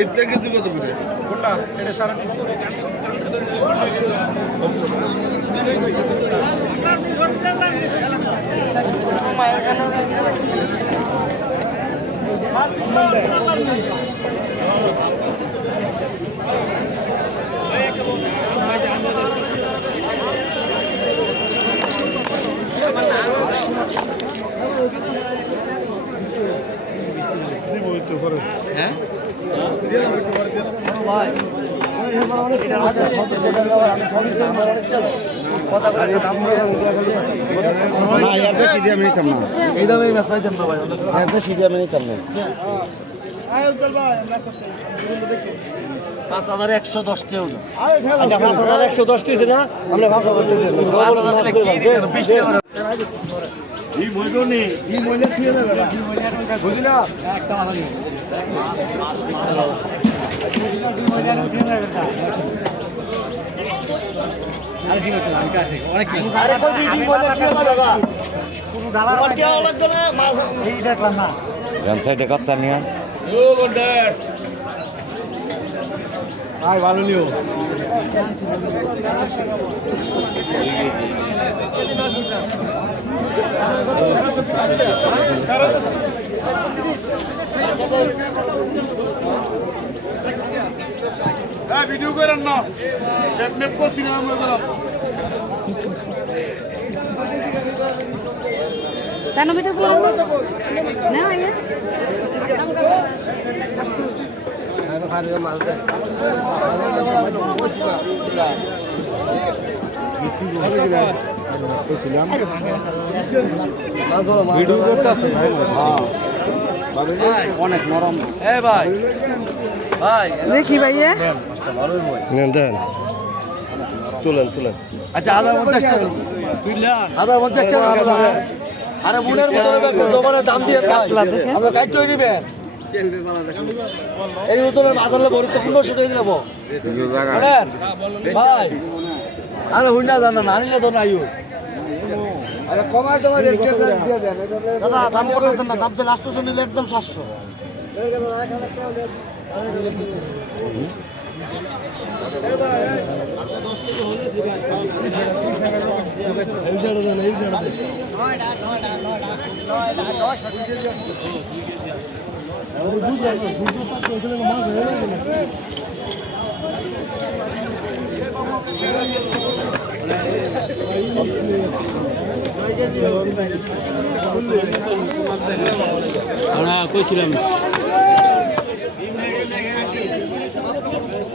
এটা কেজি কত করে? কোনটা? এটা 350। হ্যাঁ না এর বেশি দিয়ে আমি নিতাম না। এই দামে মাছ পাইতাম না ভাই। এর বেশি দিয়ে আমি নিতাম না। 5110 টাকা। আচ্ছা 5110 টাকা না আমরা 5000 টাকা দেব। এই মইলো নে, এই মইলে দিয়ে দেবে না। বুঝলি না? একটা মাথা নিয়ে। আরে ঠিক আছে আমি কাছে অনেক কি আরে কই দিদি বলে কি হবে বাবা? কোনো ডালার আমার কি লাগবে না মাছ এই দেখলাম না। গ্রান্থাইটা কথা নিয়ে ও গন্ডার ভাই ভালো নিও। ভিডিও করেন না মেপ করছি না আমি গেলাম জানো বেটা না আইয়া ভিডিও করতে আছে অনেক নরম। এই ভাই ভাই দেখি ভাইয়া নেন দেন তুলেন তুলেন। আচ্ছা 1050 টাকা বুঝলা 1050 টাকা আরে মনের মতো জমানের দাম দিয়ে আমরা কাটতে দিবেন এই মতনের মাছালে বড় তো 1500 টাকা দেব ভাই আরে হুন্ডা জানা না আনিলে তো নাই আরে কমায় জমা দিয়ে দেন দাদা দাম করতেন না দাম যে লাস্ট শুনিলে একদম 700 আমরা কইছিলাম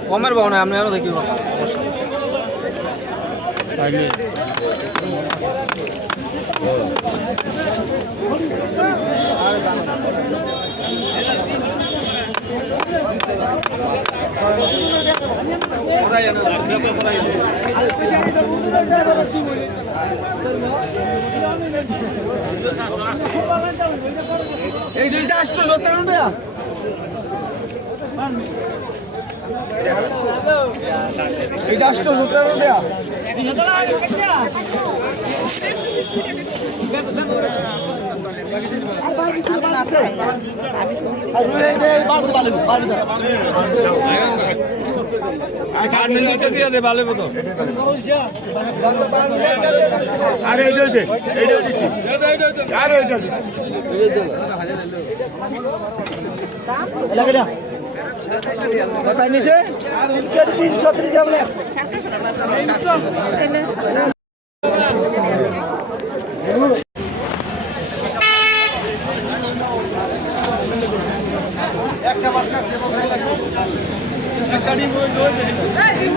কমের ভাবনা আপনি আরো দেখি এই দুইটা 817 টাকা এটা 817 টাকা আর রুই দে বাড়ি বাড়ি আচ্ছা নিচে দিয়ে দে ভালো মতো আরে এই দে এইটা দিছি আরে এইটা লাগে না কথা নিছে 330 যাবে একটা মাছ না একটা ডিম ওই এই ডিম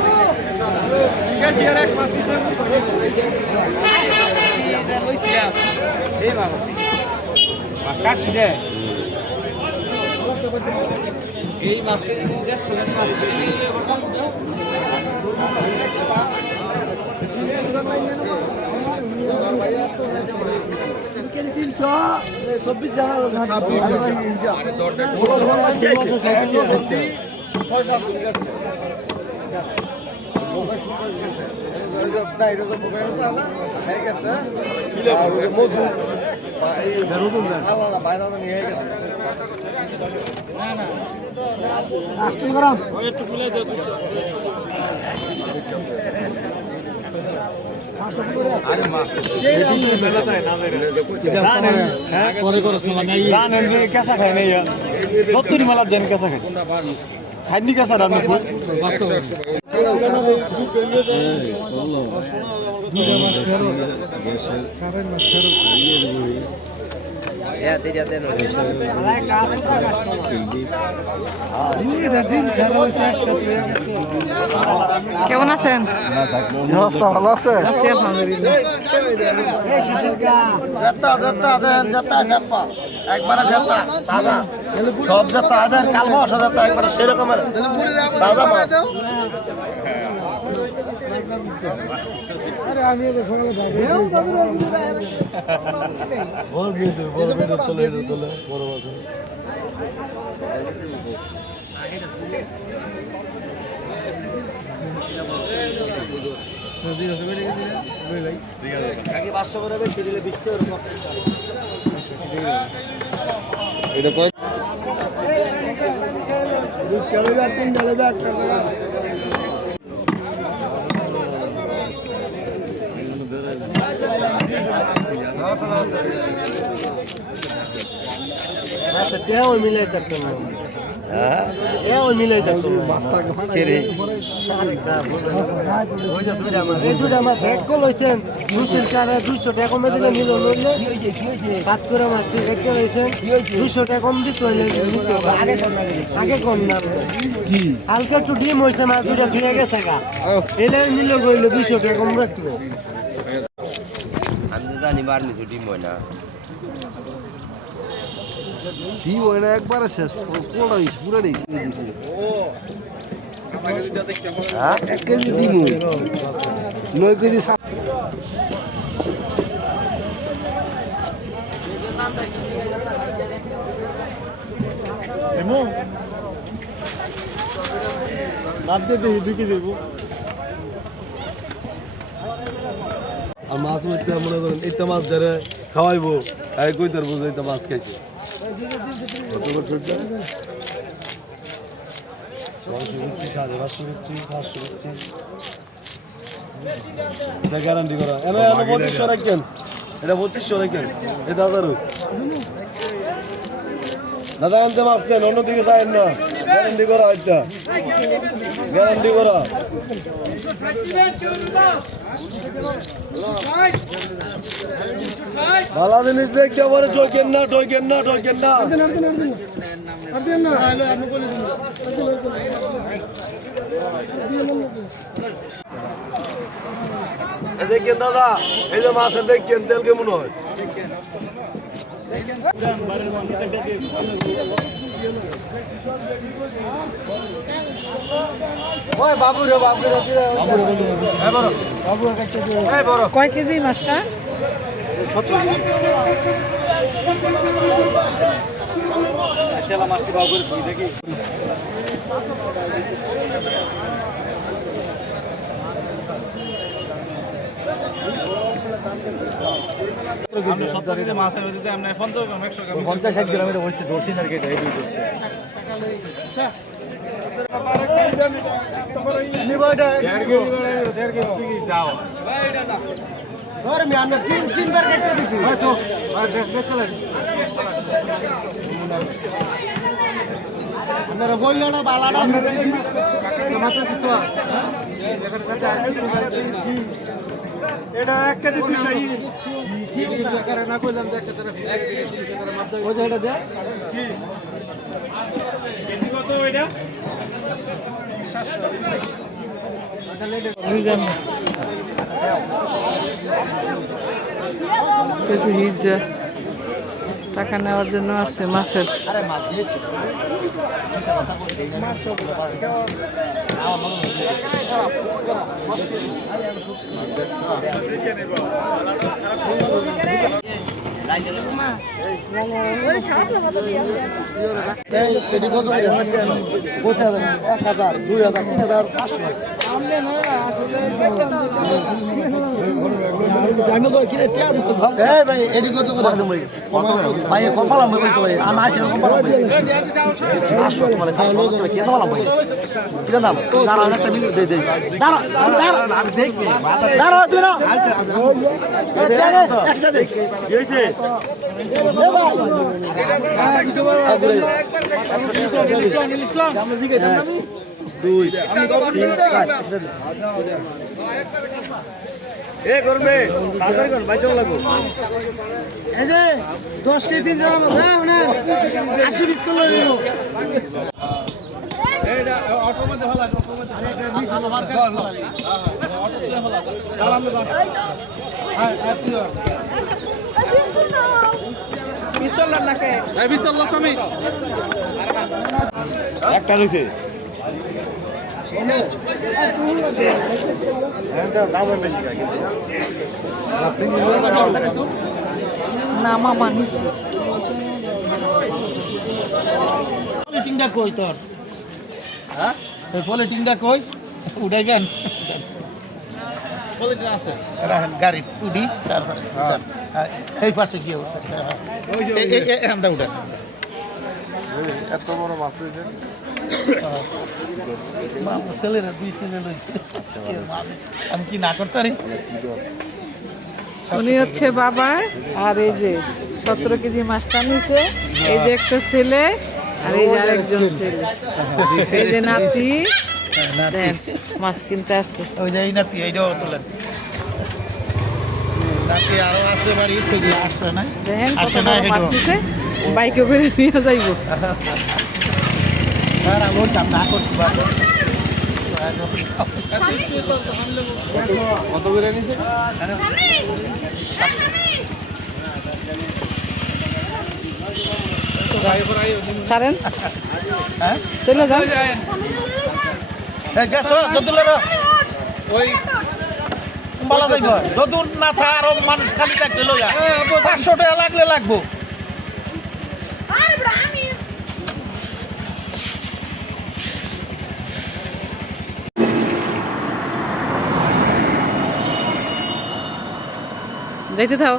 ঠিক আছে আর এক মাছ এই বাবা মাছ কাটছি রে এই মাছকে দেখছো মাছ না এটা তো হয়ে গেছে আর ওই মধু আলাদা বাইরে নিয়ে গেছে আসতে গরম একটু খুলে দাও আরে মাছ পরে করছ না নাই জানেন যে কেসা খাই নাই যতরি মেলা জানেন কেসা খাই খাইনি কেসা রান্না কেমন আছেন? অবস্থা ভালো আছে আছি আলহামদুলিল্লাহ। জেতা জেতা দেন জেতা চাপা একবারে জেতা তাজা সব জেতা দেন কাল মাছ জেতা একবারে সেরকমের তাজা মাছ আরে আমি তো সকালে বড় ভিডিও চলে বড় মাছ আগে 500 করে বেচে দিলে 20 টাকা এটা কয় দুধ চলে যাক 3 চলে যাক আচ্ছা তেও মিলাই থাকতো না হ্যাঁ এও মিলাই থাকতো মাছটা কেরে এই দুটা মাছ এক কল হইছেন 200 টাকা 200 টাকা কমে দিলে নিল নইলে পাঁচ করে মাছ ঠিক এক কল হইছেন 200 টাকা কম দিতে হইলে আগে কম না কি হালকা একটু ডিম হইছে মাছ দুটা ফিরে গেছে গা এলে নিল কইলে 200 টাকা কম রাখতো আমি তো জানি বার নিচু ডিম হয় না কি হয় না একবারে শেষ পুরো পুরো দিয়েছি হ্যাঁ 1 কেজি ডিম 9 কেজি এমো নাপ দে 2 কেজি দেবো আর মাছ মধ্যে মনে করেন এইটা মাছ যারা খাওয়াইবো এই কই তার বুঝে এইটা মাছ খাইছে কত করে ছোটটা 500 দিচ্ছি 500 দিচ্ছি এটা গ্যারান্টি করা এনে 2500 রাখেন এটা 2500 রাখেন এটা দাদারু দাদা আনতে মাছ দেন অন্যদিকে যাবেন না গ্যারান্টি করা এটা গ্যারান্টি করা ভালো জিনিস দেখতে পারে ঠকেন না ঠকেন না ঠকেন না দেখেন দাদা এই যে মাছের দেখেন তেল কেমন হয় বাবু রে বাবু কয় কেজি মাছটা? চেলা মাছটি বাবু করে ধুই দেখি মাছের মধ্যে আমরা 50-60 গ্রামের বসতে ধরছি না কেটে এই দুই নিবইটা 1.5 কেজি যাও ধরে আমি আমরা তিনবার কেটে দিছি তো আর দেখবে চলে আপনারা বললেন বালাটা মাত্র কিছু এটা 1 কেজি 200 কি করে না কইলাম যে একটা তরফ 1 কেজি 300 টাকা মাত্র ওই যে এটা দে কি কেজি কত ওইটা 700 কিছু হিজা টাকা নেওয়ার জন্য আসছে মাছের। কত 1000 2000 3000 500 এই যে 10 কেজি 3 জনের মধ্যে মানে 80 পিস করে লইব একটা রয়েছে না মামা নিছি পলিটিংটা কই তোর হ্যাঁ পলিটিংটা কই উড়াইবেন পলিটিং আছে গাড়ি উডি তারপরে এই পাশে গিয়ে আমরা উঠেন এত বড় মাছ হয়েছে ছেলেরা 2 ছেলে রয়েছে আমি কি না করতে পারি উনি হচ্ছে বাবা আর এই যে 17 কেজি মাছটা নিছে এই যে একটা ছেলে আর এই যে আরেকজন ছেলে এই যে নাতি দেন মাছ কিনতে আসছে ওই যে এই নাতি এইটাও তোলেন নাতি আরো আছে বাড়ি থেকে আসছে না দেখেন কত আসে না বড় মাছ এটাও নিছে বাইকে করে নিয়ে যাইবো আর আমি সামনে করছি কত করে নিছে ছাড়েন হ্যাঁ চলে যান গেছো যদুলের ওই বলা যাইব যদুর না থা আরো মানুষ খালি থাকতে লইয়া 500 টাকা লাগলে লাগবো যাইতে থাও